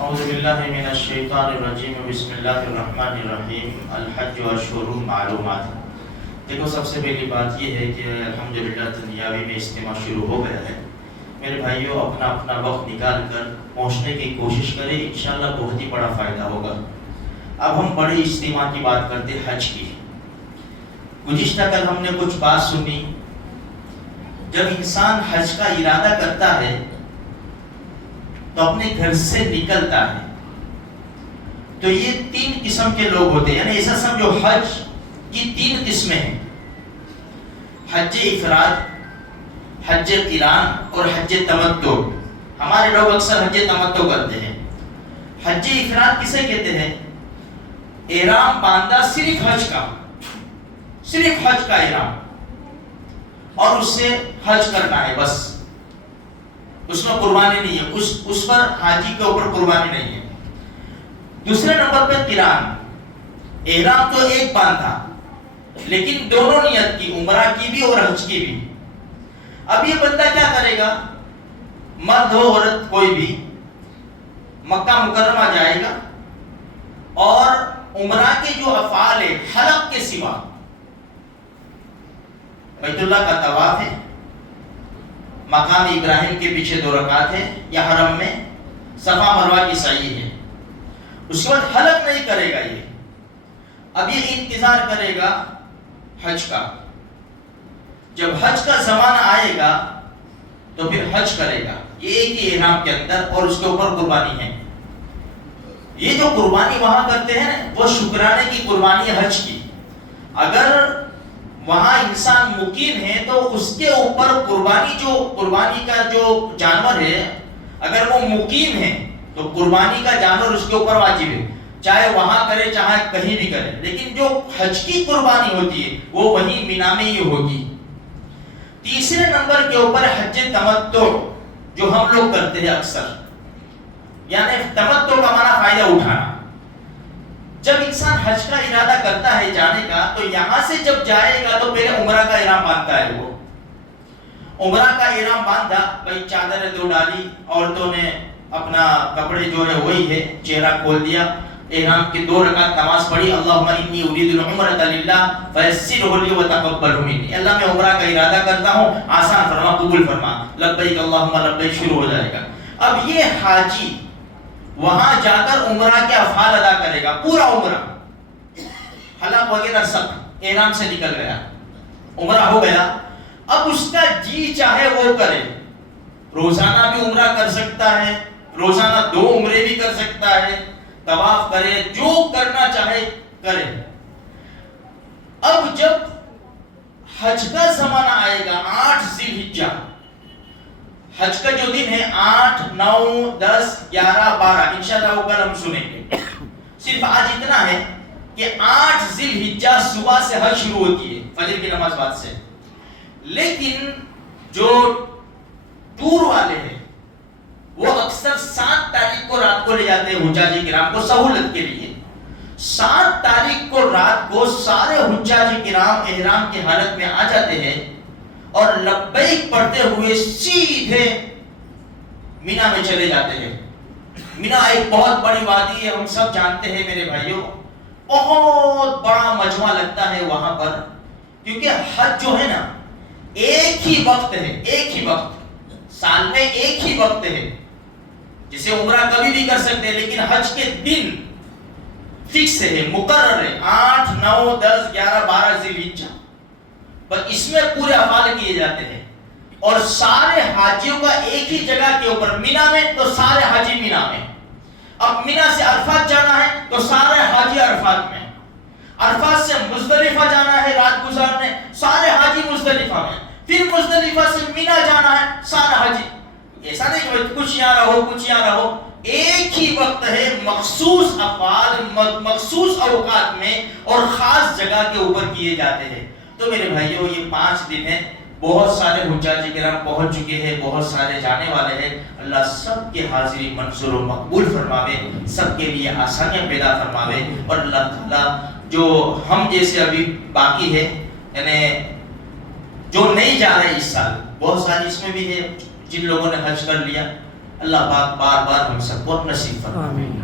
اعوذ باللہ من الشیطان الرجیم بسم اللہ الرحمن الرحیم الحج اشہر معلومات۔ دیکھو سب سے پہلی بات یہ ہے کہ الحمدللہ دنیاوی میں اجتماع شروع ہو گیا ہے۔ میرے بھائیوں اپنا اپنا وقت نکال کر پہنچنے کی کوشش کریں، انشاءاللہ بہت ہی بڑا فائدہ ہوگا۔ اب ہم بڑے اجتماع کی بات کرتے ہیں، حج کی۔ گزشتہ کل ہم نے کچھ بات سنی، جب انسان حج کا ارادہ کرتا ہے تو اپنے گھر سے نکلتا ہے تو یہ تین قسم کے لوگ ہوتے ہیں، یعنی ایسا سمجھو حج کی تین قسمیں ہیں: حج افراد، حج قران اور حج تمتع۔ ہمارے لوگ اکثر حج تمتع کرتے ہیں۔ حج افراد کسے کہتے ہیں؟ احرام باندھا صرف حج کا احرام اور اس سے حج کرنا ہے، بس اس میں قربانی نہیں ہے، اس پر حاجی کے اوپر قربانی نہیں ہے۔ دوسرے نمبر پہ قران، احرام تو ایک باندھا لیکن دونوں نیت کی، عمرہ کی بھی اور حج کی بھی۔ اب یہ بندہ کیا کرے گا؟ مرد ہو عورت کوئی بھی، مکہ مکرمہ جائے گا اور عمرہ کے جو افعال ہے حلق کے سوا، بیت اللہ کا طواف ہے، مقام ابراہیم کے پیچھے 2 رکعت ہے یا حرم میں صفا مروہ کی سعی ہے، اس کے بعد حلق نہیں کرے گا۔ اب یہ انتظار کرے گا حج کا، جب حج کا زمانہ آئے گا تو پھر حج کرے گا، یہ ایک ہی احرام کے اندر، اور اس کے اوپر قربانی ہے۔ یہ جو قربانی وہاں کرتے ہیں وہ شکرانے کی قربانی ہے حج کی۔ اگر وہاں انسان مقیم ہے تو اس کے اوپر قربانی کا جو جانور ہے، اگر وہ مقیم ہے تو قربانی کا جانور اس کے اوپر واجب ہے، چاہے وہاں کرے چاہے کہیں بھی کرے۔ لیکن جو حج کی قربانی ہوتی ہے وہ وہیں مینا میں ہی ہوگی۔ تیسرے نمبر کے اوپر حج تمتع، جو ہم لوگ کرتے ہیں اکثر، یعنی تمتع کا معنی فائدہ اٹھانا۔ جب انسان حج کا ارادہ کرتا ہے جانے کا تو یہاں سے جب جائے گا تو پہلے عمرہ کا احرام باندھتا ہے۔ وہ عمرہ کا احرام باندھا، بھائی چادر 2 ڈالی، عورتوں نے اپنا کپڑے جو ہے وہی ہے، چہرہ کھول دیا، احرام کی 2 رکعت نماز پڑھی، اللہم انی ارید العمرۃ للہ فیسرہ لی وتقبلہ منی، اللہ میں عمرہ کا ارادہ کرتا ہوں، آسان فرما، قبول فرما، لبیک اللہم لبیک، شروع ہو جائے گا۔ اب یہ حاجی وہاں جا کر عمرہ کے افعال ادا کرے گا، پورا عمرہ، حلق وغیرہ سب، احرام سے نکل گیا، عمرہ ہو گیا۔ اب اس کا جی چاہے وہ کرے، روزانہ بھی عمرہ کر سکتا ہے، روزانہ 2 عمرے بھی کر سکتا ہے، طواف کرے، جو کرنا چاہے کرے۔ اب جب حج کا زمانہ آئے گا 8 ذی الحجہ، حج کا جو دن ہے 8، 9، 10، 11، 12، انشاءاللہ وہ کل ہم سنیں گے۔ صرف آج اتنا ہے کہ 8 ذی الحجہ صبح سے حج شروع ہوتی ہے، فجر کی نماز بعد سے۔ لیکن جو ٹور والے ہیں وہ اکثر 7 تاریخ کو رات کو لے جاتے ہیں حجاج کرام کو سہولت کے لیے۔ 7 تاریخ کو رات کو سارے حجاج کرام احرام کی حالت میں آ جاتے ہیں اور لبیک پڑھتے ہوئے سیدھے مینا میں چلے جاتے ہیں۔ مینا ایک بہت بڑی وادی ہے، ہم سب جانتے ہیں میرے بھائیوں، بہت بڑا مجمع لگتا ہے وہاں پر، کیونکہ حج جو ہے نا ایک ہی وقت ہے، ایک ہی وقت، سال میں ایک ہی وقت ہے، جسے عمرہ کبھی بھی کر سکتے ہیں، لیکن حج کے دن فکس ہے، مقرر ہے، 8، 9، 10، 11، 12 ذی الحجہ، پر اس میں پورے افعال کیے جاتے ہیں۔ اور سارے حاجیوں کا ایک ہی جگہ کے اوپر، مینا میں تو سارے حاجی مینا میں، اب مینا سے عرفات جانا ہے تو سارے حاجی عرفات میں، عرفات سے مزدلفہ جانا ہے رات گزارنے، سارے حاجی مزدلفہ میں، پھر مزدلفہ سے مینا جانا ہے سارے حاجی۔ ایسا نہیں کہ کچھ یہاں رہو کچھ یہاں رہو، ایک ہی وقت ہے، مخصوص افعال مخصوص اوقات میں اور خاص جگہ کے اوپر کیے جاتے ہیں۔ تو میرے بھائیوں یہ 5 دن ہیں، بہت سارے حجاج کرام پہنچ چکے ہیں، بہت سارے جانے والے ہیں، اللہ سب کے حاضری منظور و مقبول فرماوے، سب کے لیے آسانیاں پیدا فرماوے، اور اللہ تعالیٰ جو ہم جیسے ابھی باقی ہے، یعنی جو نہیں جا رہے اس سال، بہت ساری اس میں بھی ہے جن لوگوں نے حج کر لیا اللہ پاک بار بار ہم سب کو نصیب فرمائے. آمین.